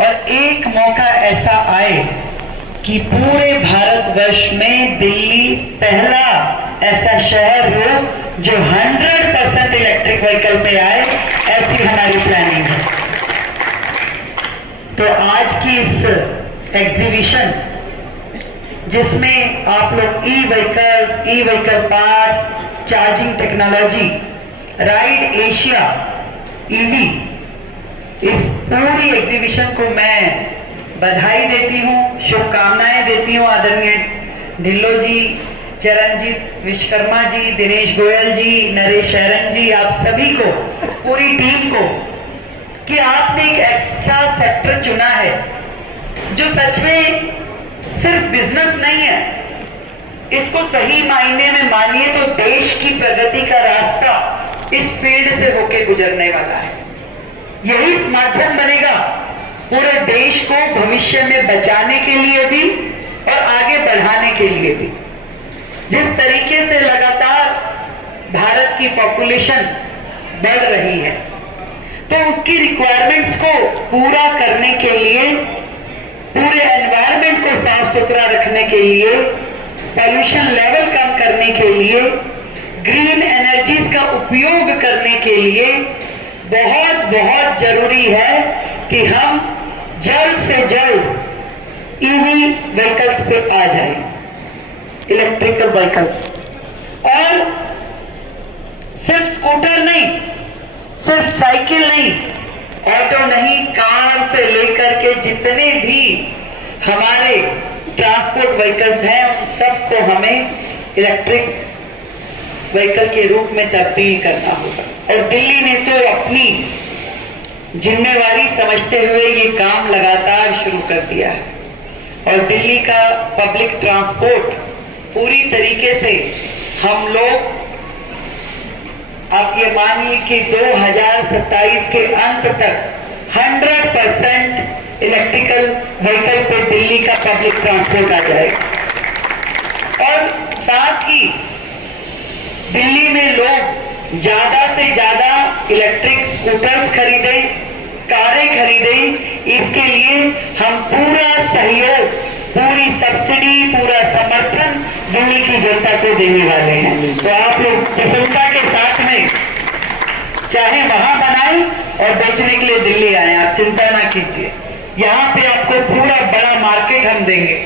और एक मौका ऐसा आए कि पूरे भारतवर्ष में दिल्ली पहला ऐसा शहर हो जो 100% इलेक्ट्रिक व्हीकल पे आए, ऐसी हमारी प्लानिंग है। तो आज की इस एग्जीबिशन जिसमें आप लोग E vehicle parts, charging technology, ride Asia, EV, इस पूरी एग्जीबिशन को मैं बधाई देती हूँ, शुभकामनाएं देती हूँ आदरणीय ढिल्लो जी, चरणजीत विश्वकर्मा जी, दिनेश गोयल जी, नरेश शरण जी, आप सभी को, पूरी टीम को, कि आपने एक ऐसा सेक्टर चुना है जो सच में सिर्फ बिजनेस नहीं है। इसको सही मायने में मानिए तो देश की प्रगति का रास्ता इस फील्ड से होके गुजरने वाला है। यही माध्यम बनेगा पूरे देश को भविष्य में बचाने के लिए भी और आगे बढ़ाने के लिए भी। जिस तरीके से लगातार भारत की पॉपुलेशन बढ़ रही है, तो उसकी रिक्वायरमेंट्स को पूरा करने के लिए, पूरे एनवायरनमेंट को साफ सुथरा रखने के लिए, पॉल्यूशन लेवल कम करने के लिए, ग्रीन एनर्जीज का उपयोग करने के लिए बहुत बहुत जरूरी है कि हम जल्द से जल्द ईवी व्हीकल्स पे आ जाए, इलेक्ट्रिकल व्हीकल्स। और सिर्फ स्कूटर नहीं, सिर्फ साइकिल नहीं, ऑटो नहीं, कार से लेकर के जितने भी हमारे ट्रांसपोर्ट व्हीकल्स हैं उन सबको हमें इलेक्ट्रिक व्हीकल के रूप में तब्दील करना होगा। और दिल्ली ने तो अपनी जिम्मेवारी समझते हुए ये काम लगातार शुरू कर दिया है। और दिल्ली का पब्लिक ट्रांसपोर्ट पूरी तरीके से हम लोग, आप ये मानिए कि 2027 के अंत तक 100% इलेक्ट्रिकल व्हीकल पे दिल्ली का पब्लिक ट्रांसपोर्ट आ जाएगा। और साथ ही दिल्ली में लोग ज्यादा से ज्यादा इलेक्ट्रिक स्कूटर्स खरीदें, कारें खरीदें, इसके लिए हम पूरा सहयोग, पूरी सब्सिडी, पूरा समर्थन दिल्ली की जनता को देने वाले हैं। तो आप लोग प्रसन्नता के साथ में चाहे वहां बनाएं और बेचने के लिए दिल्ली आए, आप चिंता ना कीजिए। यहाँ पे आपको पूरा बड़ा मार्केट हम देंगे।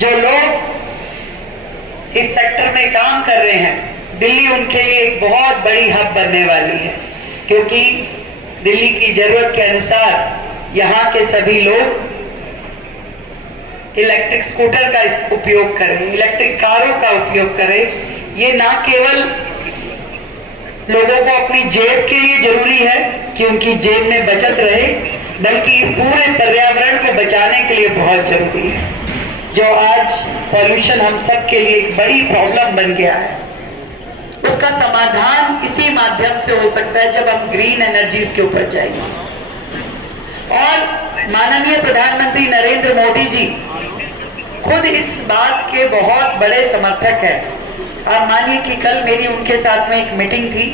जो लोग इस सेक्टर में काम कर रहे हैं, दिल्ली उनके लिए एक बहुत बड़ी हब बनने वाली है, क्योंकि दिल्ली की जरूरत के अनुसार यहाँ के सभी लोग इलेक्ट्रिक स्कूटर का उपयोग करें, इलेक्ट्रिक कारों का उपयोग करें। ये ना केवल लोगों को अपनी जेब के लिए जरूरी है कि उनकी जेब में बचत रहे, बल्कि इस पूरे पर्यावरण को बचाने के लिए बहुत जरूरी है। जो आज पॉल्यूशन हम सब के लिए एक बड़ी प्रॉब्लम बन गया है, उसका समाधान इसी माध्यम से हो सकता है जब हम ग्रीन एनर्जीज के ऊपर जाएंगे। और माननीय प्रधानमंत्री नरेंद्र मोदी जी खुद इस बात के बहुत बड़े समर्थक हैं। आप मानिए कि कल मेरी उनके साथ में एक मीटिंग थी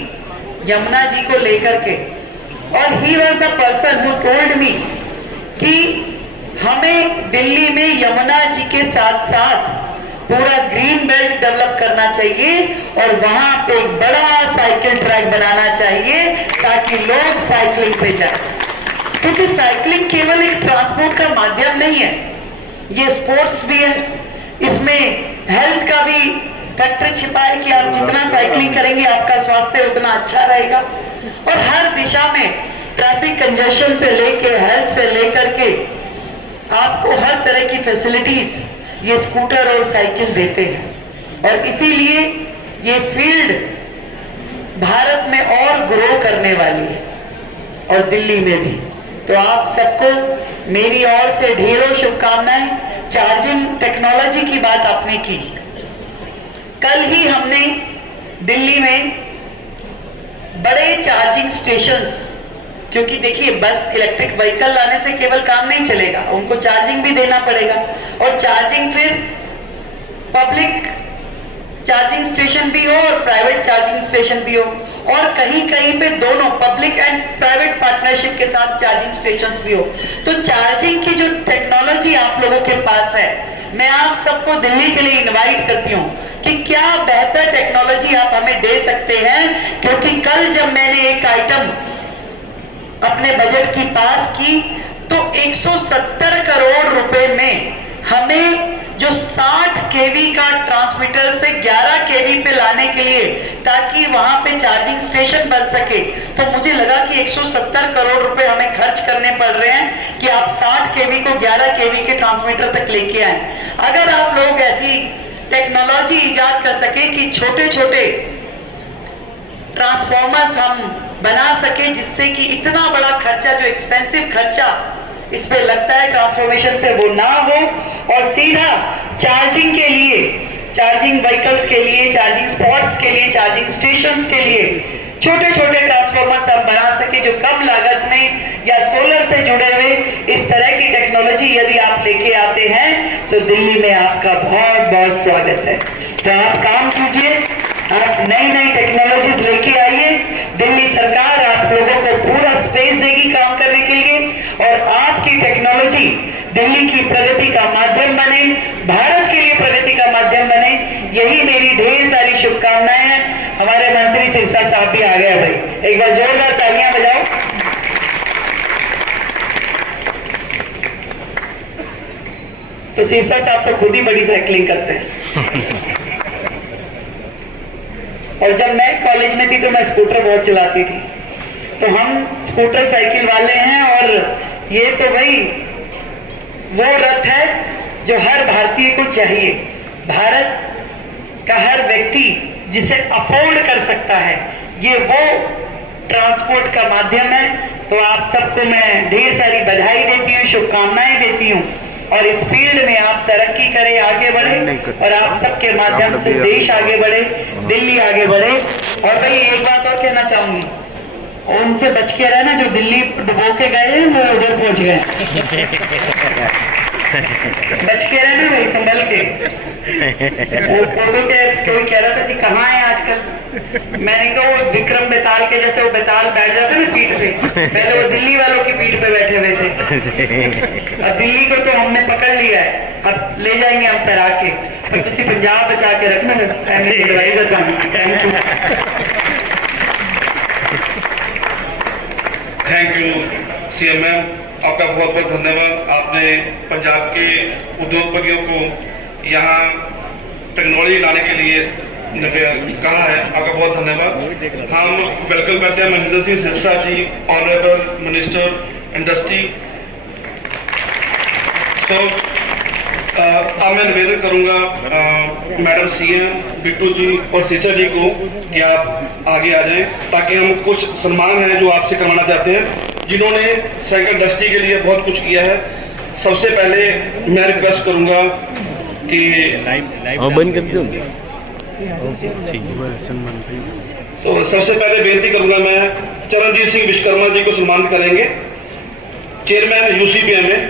यमुना जी को लेकर के, और he was the person who told me कि हमें दिल्ली में यमुना जी के साथ साथ पूरा ग्रीन बेल्ट डेवलप करना चाहिए और वहां पे एक बड़ा साइकिल ट्रैक बनाना चाहिए ताकि लोग साइकिलिंग पे जाए। क्योंकि साइकिलिंग केवल एक ट्रांसपोर्ट का माध्यम नहीं है, ये स्पोर्ट्स भी है, इसमें हेल्थ का भी फैक्टर छिपा है कि आप जितना साइकिलिंग करेंगे आपका स्वास्थ्य उतना अच्छा रहेगा। और हर दिशा में ट्रैफिक कंजेशन से लेके हेल्थ से लेकर के आपको हर तरह की फैसिलिटीज ये स्कूटर और साइकिल देते हैं। और इसीलिए ये फील्ड भारत में और ग्रो करने वाली है और दिल्ली में भी। तो आप सबको मेरी ओर से ढेरों शुभकामनाएं। चार्जिंग टेक्नोलॉजी की बात आपने की, कल ही हमने दिल्ली में बड़े चार्जिंग स्टेशंस, क्योंकि देखिए बस इलेक्ट्रिक व्हीकल लाने से केवल काम नहीं चलेगा, उनको चार्जिंग भी देना पड़ेगा। और चार्जिंग फिर पब्लिक चार्जिंग स्टेशन भी हो और प्राइवेट चार्जिंग स्टेशन भी हो, और कहीं कहीं पे दोनों पब्लिक एंड प्राइवेट पार्टनरशिप के साथ चार्जिंग स्टेशंस भी हो। तो चार्जिंग की जो टेक्नोलॉजी आप लोगों के पास है, मैं आप सबको दिल्ली के लिए इनवाइट करती हूँ कि क्या बेहतर टेक्नोलॉजी आप हमें दे सकते हैं। क्योंकि कल जब मैंने एक आइटम अपने बजट की पास की तो 170 करोड़ रुपए में हमें जो 60 केवी का ट्रांसमीटर से 11 केवी पे लाने के लिए, ताकि वहां पे चार्जिंग स्टेशन बन सके, तो मुझे लगा कि 170 करोड़ रुपए हमें खर्च करने पड़ रहे हैं कि आप 60 केवी को 11 केवी के ट्रांसमीटर तक लेके आए। अगर आप लोग ऐसी टेक्नोलॉजी इजाद कर सके कि छोटे छोटे ट्रांसफॉर्मर्स हम बना सके, जिससे कि इतना बड़ा खर्चा, जो एक्सपेंसिव खर्चा इस पे लगता है ट्रांसफॉर्मेशन पे, वो ना हो, और सीधा चार्जिंग के लिए, चार्जिंग व्हीकल्स के लिए, चार्जिंग स्पॉट्स के लिए, चार्जिंग स्टेशंस के लिए छोटे छोटे ट्रांसफॉर्मर्स हम बना सके जो कम लागत में या सोलर से जुड़े हुए। इस तरह की टेक्नोलॉजी यदि आप लेके आते हैं तो दिल्ली में आपका बहुत बहुत स्वागत है। तो आप काम कीजिए, आप नई नई टेक्नोलॉजीज लेके आइए। दिल्ली सरकार आप लोगों को पूरा स्पेस देगी काम करने के लिए, और आपकी टेक्नोलॉजी दिल्ली की प्रगति का माध्यम बने, भारत के लिए प्रगति का माध्यम बने। यही मेरी ढेर सारी शुभकामनाएं हैं। हमारे मंत्री सिरसा साहब भी आ गए भाई, एक बार जोरदार तालियां बजाओ। तो सिरसा साहब तो खुद ही बड़ी साइकिलिंग करते हैं। और जब मैं कॉलेज में थी तो मैं स्कूटर बहुत चलाती थी। तो हम स्कूटर साइकिल वाले हैं, और ये तो भाई वो रथ है जो हर भारतीय को चाहिए। भारत का हर व्यक्ति जिसे अफोर्ड कर सकता है, ये वो ट्रांसपोर्ट का माध्यम है। तो आप सबको मैं ढेर सारी बधाई देती हूँ, शुभकामनाएं देती हूँ, और इस फील्ड में आप तरक्की करें, आगे बढ़े, और आप सबके माध्यम से देश आगे बढ़े, दिल्ली आगे बढ़े। और भाई एक बात और कहना चाहूंगी, उनसे बच के रहना जो दिल्ली डुबो के गए हैं वो उधर पहुंच गए। बच के रहना भाई, संभल के। वो फोटो के कोई कह रहा था जी कहाँ है आजकल, मैंने कहा वो विक्रम बेताल के जैसे वो बेताल बैठ जाता ना पीठ पे, पहले वो दिल्ली वालों की पीठ पे बैठे हुए थे। अब दिल्ली को तो हमने पकड़ लिया है, अब ले जाएंगे हम तैरा के। और किसी पंजाब बचा के रखना बस, एडवाइजर का। थैंक यू सीएम मैम, आपका बहुत बहुत धन्यवाद। आपने पंजाब के उद्योगपतियों को यहाँ टेक्नोलॉजी लाने के लिए कहा है, आपका बहुत धन्यवाद। हम वेलकम करते हैं महेंद्र सिंह सिरसा जी, ऑनरेबल मिनिस्टर इंडस्ट्री। तो अब मैं निवेदन करूंगा मैडम सीएम बिट्टू जी और सिरसा जी को कि आप आगे आ जाएं, ताकि हम कुछ सम्मान है जो आपसे करवाना चाहते हैं, जिन्होंने साइकिल इंडस्ट्री के लिए बहुत कुछ किया है। सबसे पहले मैं रिक्वेस्ट करूंगा कि तो सबसे पहले बेनती करूंगा मैं चरणजीत सिंह विश्वकर्मा जी को सम्मानित करेंगे, चेयरमैन यूसीपीएम में।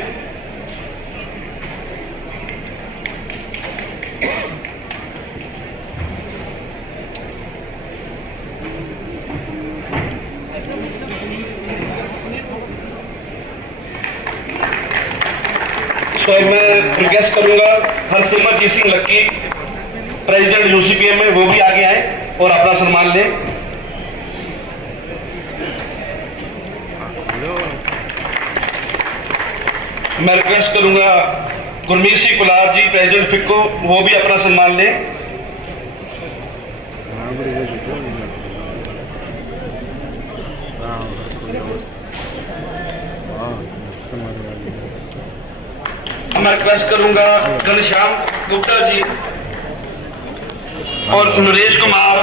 तो मैं रिक्वेस्ट करूंगा हरसिमरजीत सिंह लक्की, प्रेसिडेंट यूसीपीएम में, वो भी आगे आए और अपना सम्मान लें। मैं रिक्वेस्ट करूंगा गुरमीत सिंह कुलार जी, प्रेसिडेंट फिक्को, वो भी अपना सम्मान लें। मैं रिक्वेस्ट करूंगा घनश्याम गुप्ता जी और नरेश कुमार